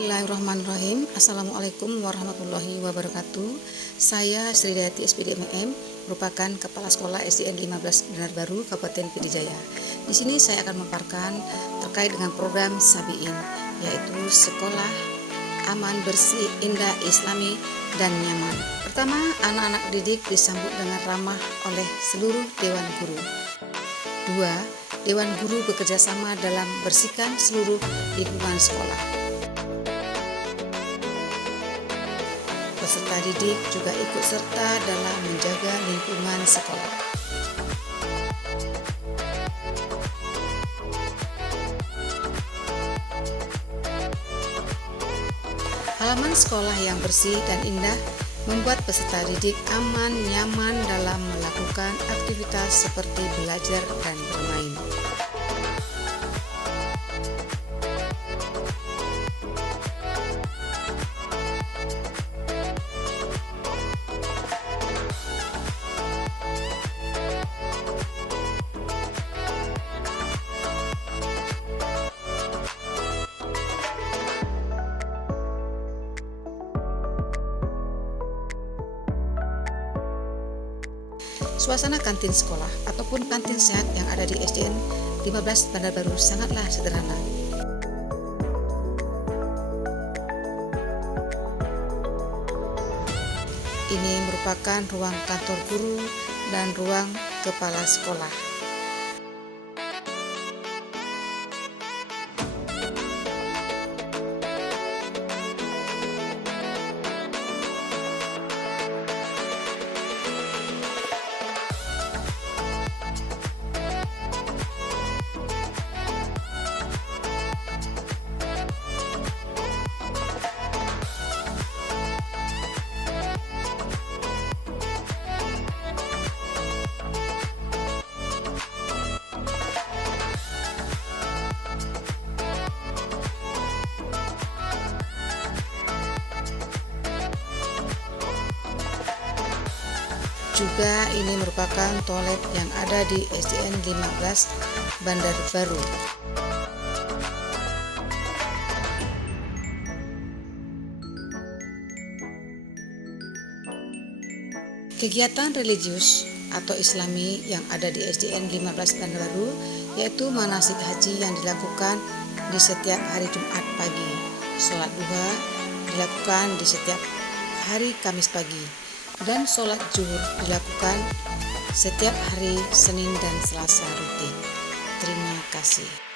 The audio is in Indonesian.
Bismillahirrahmanirrahim. Assalamualaikum warahmatullahi wabarakatuh. Saya Sri Dayati SPD MM, merupakan Kepala Sekolah SDN 15 Bandar Baru, Kabupaten Pidijaya. Di sini saya akan memaparkan terkait dengan program Sabiin, yaitu sekolah aman, bersih, indah, islami, dan nyaman. Pertama, anak-anak didik disambut dengan ramah oleh seluruh Dewan Guru. Dua, Dewan Guru bekerja sama dalam bersihkan seluruh lingkungan sekolah. Peserta didik juga ikut serta dalam menjaga lingkungan sekolah. Halaman sekolah yang bersih dan indah membuat peserta didik aman, nyaman dalam melakukan aktivitas seperti belajar dan bermain. Suasana kantin sekolah ataupun kantin sehat yang ada di SDN 15 Bandar Baru sangatlah sederhana. Ini merupakan ruang kantor guru dan ruang kepala sekolah. Juga ini merupakan toilet yang ada di SDN 15 Bandar Baru. Kegiatan religius atau islami yang ada di SDN 15 Bandar Baru yaitu manasik haji yang dilakukan di setiap hari Jumat pagi. Sholat duha dilakukan di setiap hari Kamis pagi. Dan sholat zuhur dilakukan setiap hari Senin dan Selasa rutin. Terima kasih.